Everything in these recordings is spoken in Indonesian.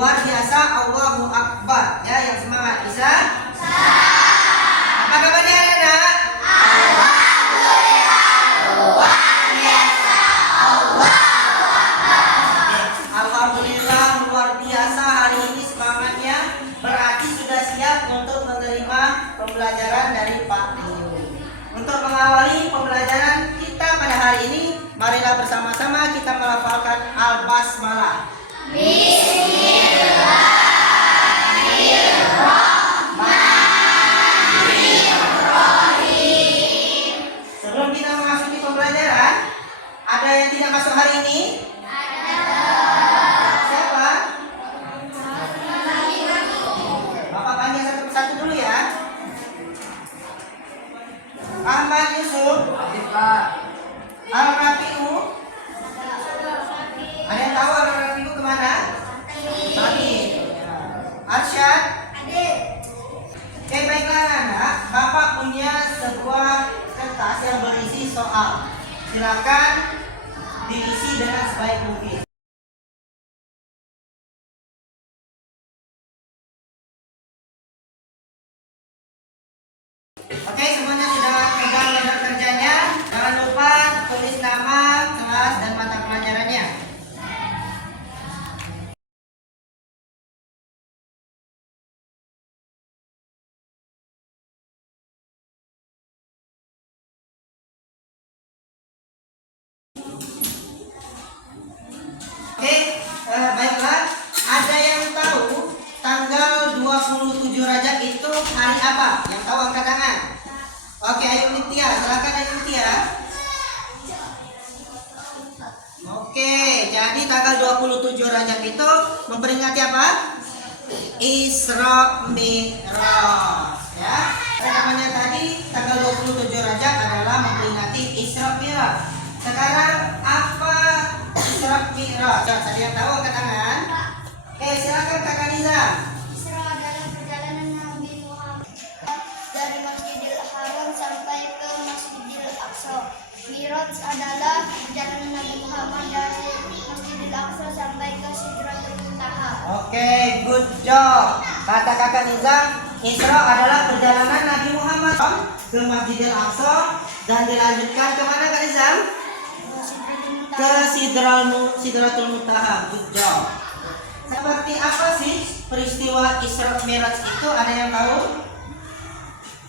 Luar biasa, Allahu Akbar. Ya, yang semangat bisa? Apa kabarnya anak-anak? Alhamdulillah, luar biasa. Hari ini semangatnya berarti sudah siap untuk menerima pembelajaran dari Pak Rio. Untuk mengawali pembelajaran kita pada hari ini, marilah bersama-sama kita melafalkan Al-Basmalah. Bismillahirrahmanirrahim. Sebelum kita memasuki pembelajaran, ada yang tidak masuk hari ini? Siapa? Bapak panggil satu persatu dulu ya. Ahmad Yusuf. Al-Rafi'u. Ada yang tahu Al-Rafi'u kemana? Tadi. Arsyad. Oke, baiklah anak. Bapak punya sebuah kertas yang berisi soal. Silakan diisi dengan sebaik mungkin. Oke, semuanya sudah pegang lembar kerjanya. Jangan lupa tulis nama, kelas, dan mata pelajarannya. Oke, baiklah. Ada yang tahu tanggal 27 Rajab itu hari apa? Yang tahu angkat tangan. Oke, Ayu Nitya, silakan Ayu Nitya. Oke, jadi tanggal 27 Rajab itu memperingati apa? Isra Mi'raj, ya. Namanya tadi tanggal 27 Rajab adalah memperingati Isra Mi'raj. Sekarang apa Isra Mi'raj? Ada yang tahu angkat tangan? Oke, silakan Kakak Niza. Isra adalah perjalanan Nabi Muhammad dari Masjidil Haram sampai ke Masjidil Aqsa. Mi'raj adalah perjalanan Nabi Muhammad dari Masjidil Aqsa sampai ke Sidratul Muntaha. Oke, good job. Kata Kakak Niza, Isra adalah perjalanan Nabi Muhammad ke Masjidil Aqsa dan dilanjutkan ke mana Kak Niza? Ke Sidratul Muntaha. Good job. Seperti apa sih peristiwa Isra Mi'raj itu? Ada yang tahu?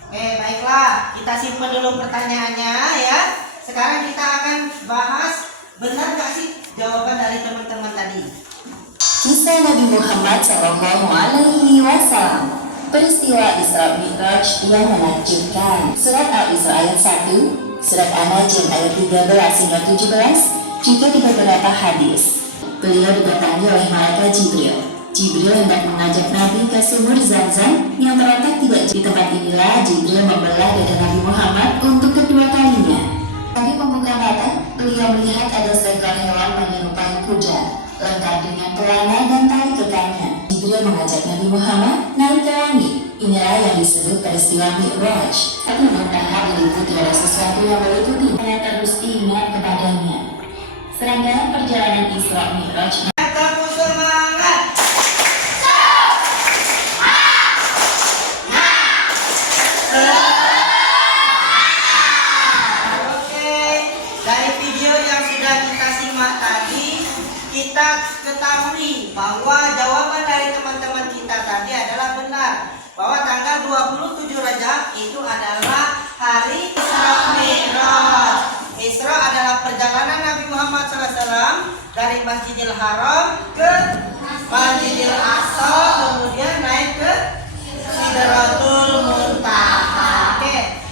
Oke, baiklah. Kita simpan dulu pertanyaannya ya. Sekarang kita akan bahas benar gak sih jawaban dari teman-teman tadi. Kisah Nabi Muhammad SAW. Peristiwa Isra Mi'raj yang menakjubkan. Surat Al-Isra ayat 1, Surat An-Najm ayat 13 hingga 17, juga di beberapa hadis. Beliau didatangi oleh malaikat Jibril. Jibril hendak mengajak Nabi ke sumur Zam-Zam yang terletak tidak di tempat inilah Jibril membelah dada Nabi Muhammad untuk kedua kalinya. Nabi membuka mata, beliau melihat ada seekor hewan menyerupai kuda, lengkap dengan pelana dan tali kekangnya. Jibril mengajak Nabi Muhammad naik ke langit. Inilah yang disebut peristiwa Mi'raj. Tapi Muntaha diliputi oleh sesuatu yang meliputi. Hanya terus ingat kepadanya. Serangkaian perjalanan Isra Mi'raj. Kamu semangat. Oke, dari video yang sudah kita simak tadi, kita ketahui bahwa jawaban dari teman-teman kita tadi adalah benar. Bahwa tanggal 27 Rajab itu adalah hari Isra Mi'raj. Isra adalah perjalanan Nabi Muhammad SAW dari Masjidil Haram ke Masjidil Aqsa, kemudian naik ke Sidratul Muntaha. Oke,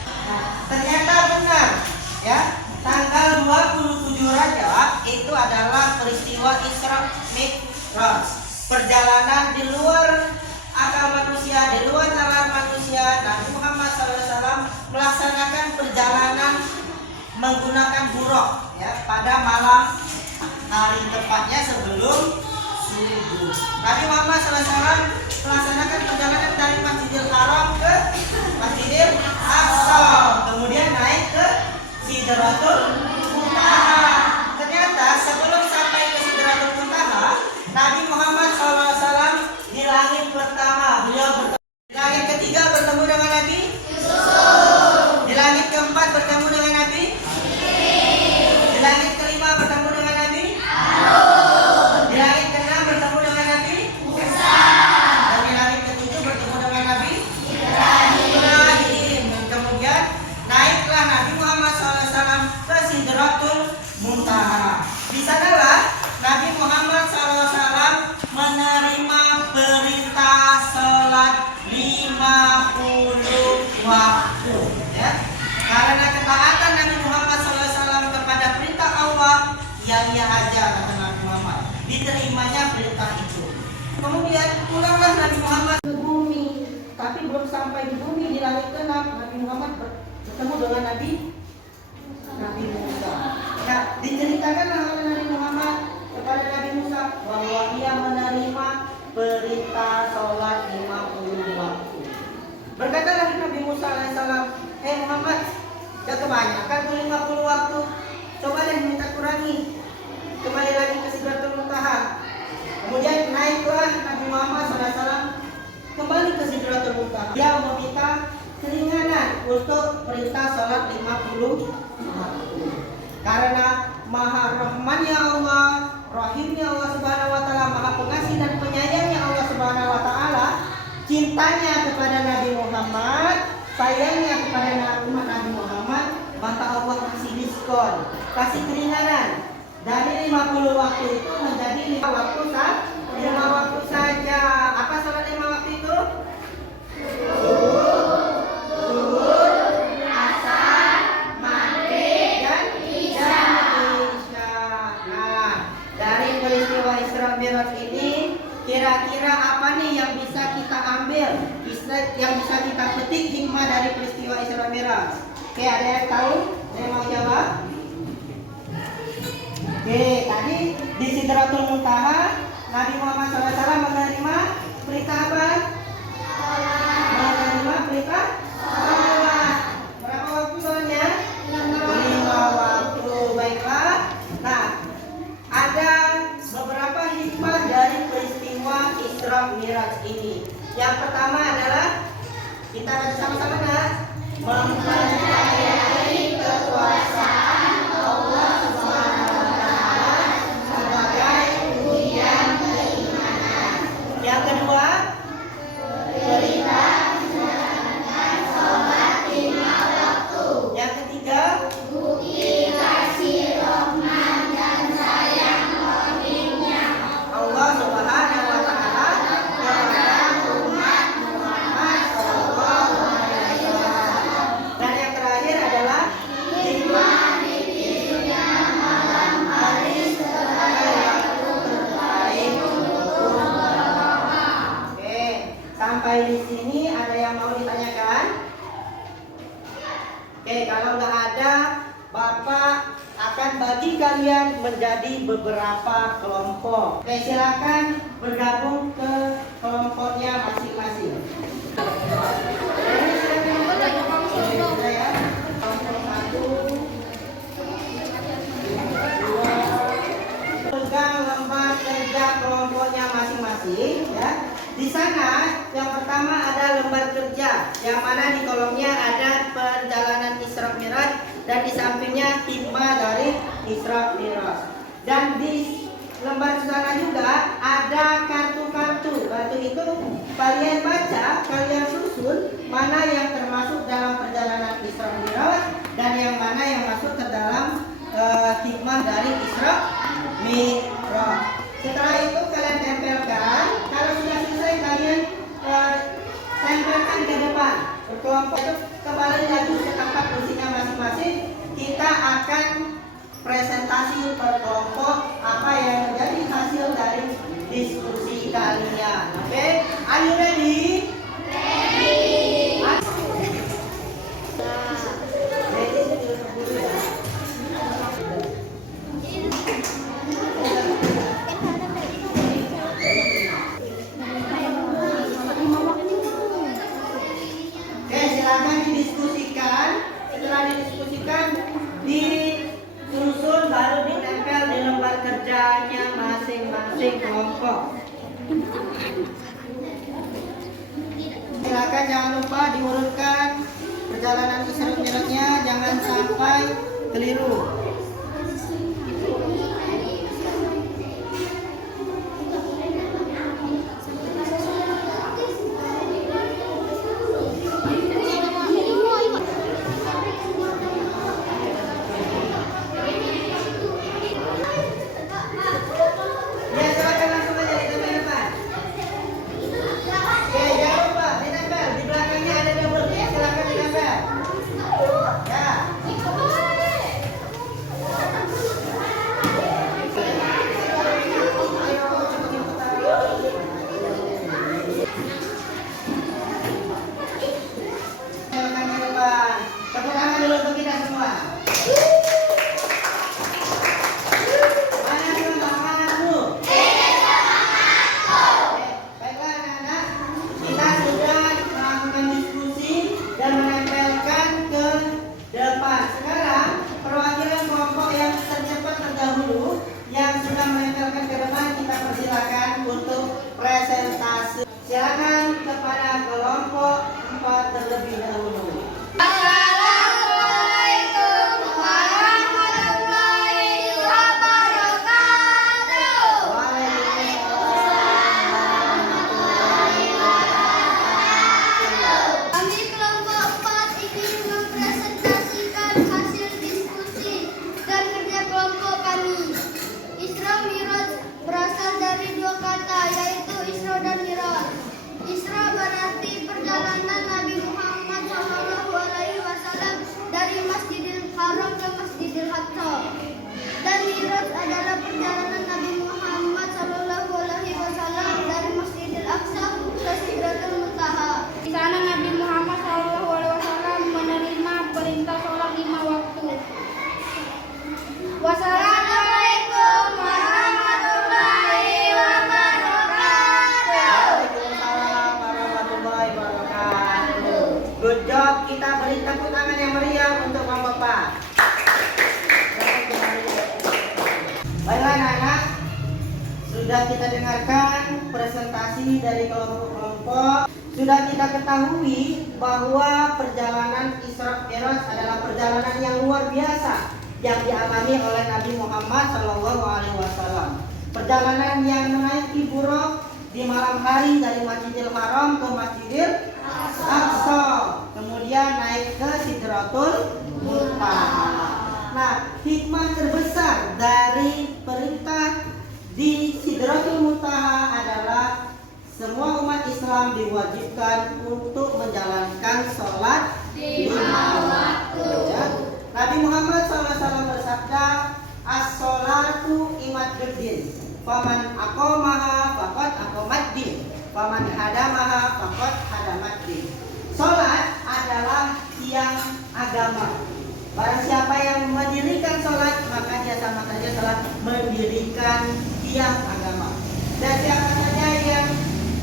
ternyata benar ya. Tanggal 27 Rajab itu adalah peristiwa Isra Mi'raj, perjalanan di luar akal manusia, di luar nalar manusia. Nabi Muhammad SAW melaksanakan perjalanan menggunakan buruk ya pada malam hari, tepatnya sebelum subuh. Nabi Muhammad SAW melaksanakan perjalanan dari Masjidil Haram ke Masjidil Aqsa, kemudian naik ke Sidratul Muntaha. Ternyata sebelum sampai ke Sidratul Muntaha, Nabi Muhammad SAW saja, kata Nabi Muhammad. Diterimanya perintah itu. Kemudian pulanglah Nabi Muhammad ke bumi. Tapi belum sampai di bumi, di langit keenam, Nabi Muhammad bertemu dengan Nabi Musa. Nah, diceritakanlah oleh Nabi Muhammad kepada Nabi Musa bahwa ia menerima perintah sholat 50 waktu. Berkatalah Nabi Musa alaihissalam, Muhammad, sudah kebanyakan 50 waktu. Coba deh minta kurangi. Kembali lagi ke Sidratul Muntaha. Kemudian naiklah Nabi Muhammad SAW kembali ke Sidratul Muntaha. Dia meminta keringanan untuk perintah sholat 50 waktu. Karena Maha Rahmannya Allah, Rahimnya Allah Subhanahu wa taala, Maha Pengasih dan Penyayangnya Allah Subhanahu wa taala, cintanya kepada Nabi Muhammad, sayangnya kepada Nabi Muhammad, maka Allah kasih diskon, kasih keringanan. Dari 50 waktu itu menjadi 5 waktu saja. Apa sholat 5 waktu itu? Zuhur, asar, maghrib, dan isya. Nah, dari peristiwa Isra Mi'raj ini, kira-kira apa nih yang bisa kita ambil, yang bisa kita petik hikmah dari peristiwa Isra Mi'raj? Oke, ada yang tahu? Ada yang mau jawab? Oke, tadi di Sidratul Muntaha Nabi Muhammad SAW menerima perintah apa? Menerima perintah sholat. Berapa waktu sholatnya? 5 waktu. Baiklah. Nah, ada beberapa hikmah dari peristiwa Isra Mi'raj ini. Yang pertama adalah kita baca sama-sama ya. Mempercayai kekuasaan Allah Subhanahu wa taala sebagai ujian keimanan. Yang kedua, perintah menjalankan sholat 5 waktu. Yang ketiga, bukti kasih rahmat dan sayang Rahimnya Allah Subhanahu wa taala kepada umat Muhammad sallallahu alaihi wasallam. Dan yang terakhir adalah hikmah dipilihnya malam hari sebagai waktu terbaik untuk berdoa. Oke, sampai di sini ada yang mau ditanyakan? Oke, kalau nggak ada, Bapak akan bagi kalian menjadi beberapa kelompok. Oke, silakan bergabung ke kelompoknya masing-masing. Pegang lembar kerja kelompoknya masing-masing ya. Di sana yang pertama ada lembar kerja yang mana di kolomnya ada perjalanan Isra Mi'raj dan di sampingnya hikmah dari Isra Mi'raj. Dan di lembar sana juga ada kartu-kartu. Kartu itu kalian baca, kalian susun mana yang termasuk dalam perjalanan Isra Mi'raj dan yang mana yang masuk ke dalam hikmah dari Isra Mi'raj. Setelah itu kalian tempelkan. Kalau sudah selesai kalian tempelkan ke depan. Berkelompok itu kembali lagi ke tempat kursinya masing-masing. Kita akan presentasi per kelompok apa yang menjadi hasil dari diskusi kalian. Oke, are you ready? Silakan didiskusikan. Setelah didiskusikan, disusun baru ditempel di lembar kerjanya masing-masing kelompok. Silakan jangan lupa diurutkan perjalanan Isra Mi'rajnya, jangan sampai keliru. Silakan kepada kelompok 4 terlebih dahulu. Assalamualaikum warahmatullahi wabarakatuh. Kami kelompok 4 ingin mempresentasikan hasil diskusi dan kerja kelompok kami. Isra Miraj berasal dari dua kata, yaitu Isra dan Miraj. Isra berarti perjalanan Nabi Muhammad SAW dari Masjidil Haram ke Masjidil Aqsa. Dan Miraj adalah perjalanan Nabi Muhammad SAW dari Masjidil Aqsa ke Sidratul Muntaha. Di sana Nabi Muhammad SAW menerima perintah sholat 5 waktu. Wassalamualaikum warahmatullahi wabarakatuh. Waalaikumsalam warahmatullahi wabarakatuh. Good job, kita beri tepuk tangan yang meriah untuk Bapak. Baiklah anak-anak, sudah kita dengarkan presentasi dari kelompok-kelompok. Sudah kita ketahui bahwa perjalanan Isra Mi'raj adalah perjalanan yang luar biasa yang dialami oleh Nabi Muhammad SAW. Perjalanan yang menaiki buruk di malam hari dari Masjidil Haram ke Masjidil Aqsa, kemudian naik ke Sidratul Muntaha. Nah, hikmah terbesar dari perintah di Sidratul Muntaha adalah semua umat Islam diwajibkan untuk menjalankan sholat 5 waktu. Ya. Nabi Muhammad SAW bersabda, as-sholatu imaduddin, faman aqamaha faqad aqamaddin, faman hadamaha faqad hadamaddin. Sholat adalah tiang agama. Barang siapa yang mendirikan sholat, maka dia sama saja telah mendirikan tiang agama. Dan siapa saja yang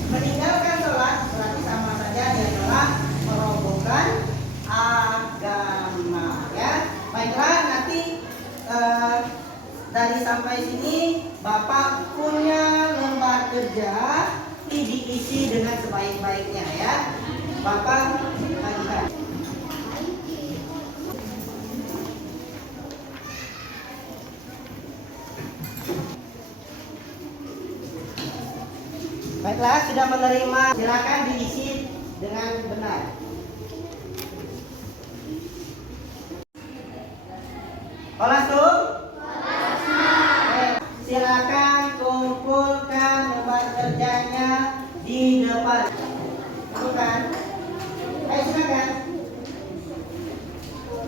meninggalkan sholat, berarti sama saja dia telah merobohkan agama. Ya, baiklah, nanti dari sampai sini Bapak punya lembar kerja, ini diisi dengan sebaik-baiknya ya. Bapak bagikan. Baiklah, sudah menerima, silakan diisi dengan benar. Olas tuh? Silakan kumpulkan lembar kerjanya di depan. Bukan? Ayo silakan.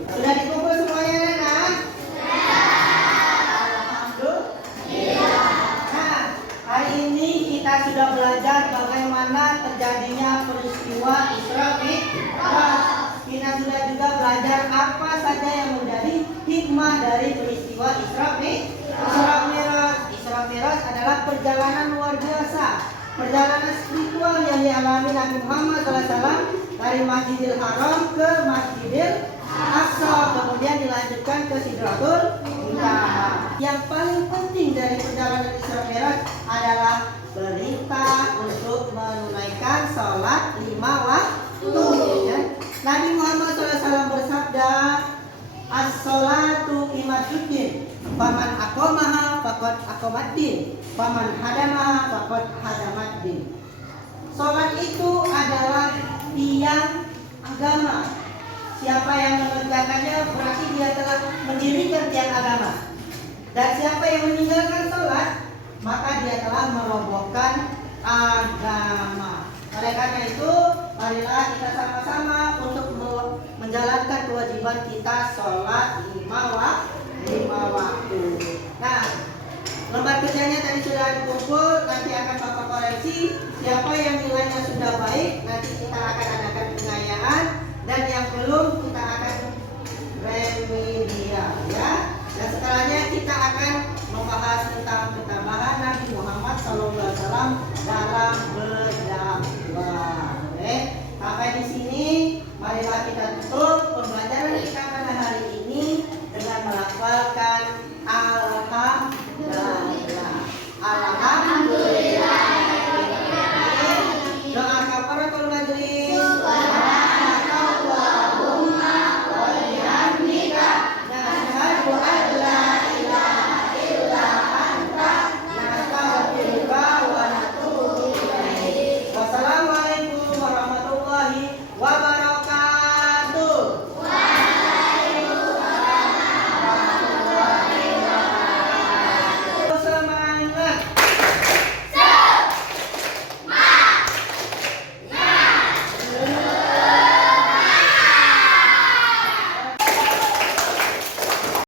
Sudah dikumpul semuanya, Nana? Alhamdulillah. Nah, hari ini kita sudah belajar bagaimana terjadinya peristiwa Isra Mi'raj. Kita sudah juga belajar apa saja yang menjadi hikmah dari peristiwa Isra Mi'raj. Isra Mi'raj adalah perjalanan luar biasa, perjalanan spiritual yang dialami Nabi Muhammad SAW dari Masjidil Haram ke Masjidil Aqsa, kemudian dilanjutkan ke Sidratul Muntaha. Yang paling penting dari perjalanan Isra Mi'raj adalah perintah untuk menunaikan sholat 5 waktu. Ya. Nabi Muhammad SAW bersabda, as-sholatu imaduddin, faman aqamaha faqad aqamaddin, faman hadamaha faqad hadamaddin. Sholat itu adalah tiang agama. Siapa yang mengerjakannya berarti dia telah mendirikan tiang agama. Dan siapa yang meninggalkan sholat, maka dia telah merobohkan agama. Oleh karena itu, marilah kita sama-sama untuk menjalankan kewajiban kita sholat 5 waktu. Nah, lembar kerjanya tadi sudah dikumpul, nanti akan Bapak koreksi. Siapa yang nilainya sudah baik, nanti kita akan adakan pengayaan, dan yang belum kita akan remedial ya. Dan setelahnya kita akan membahas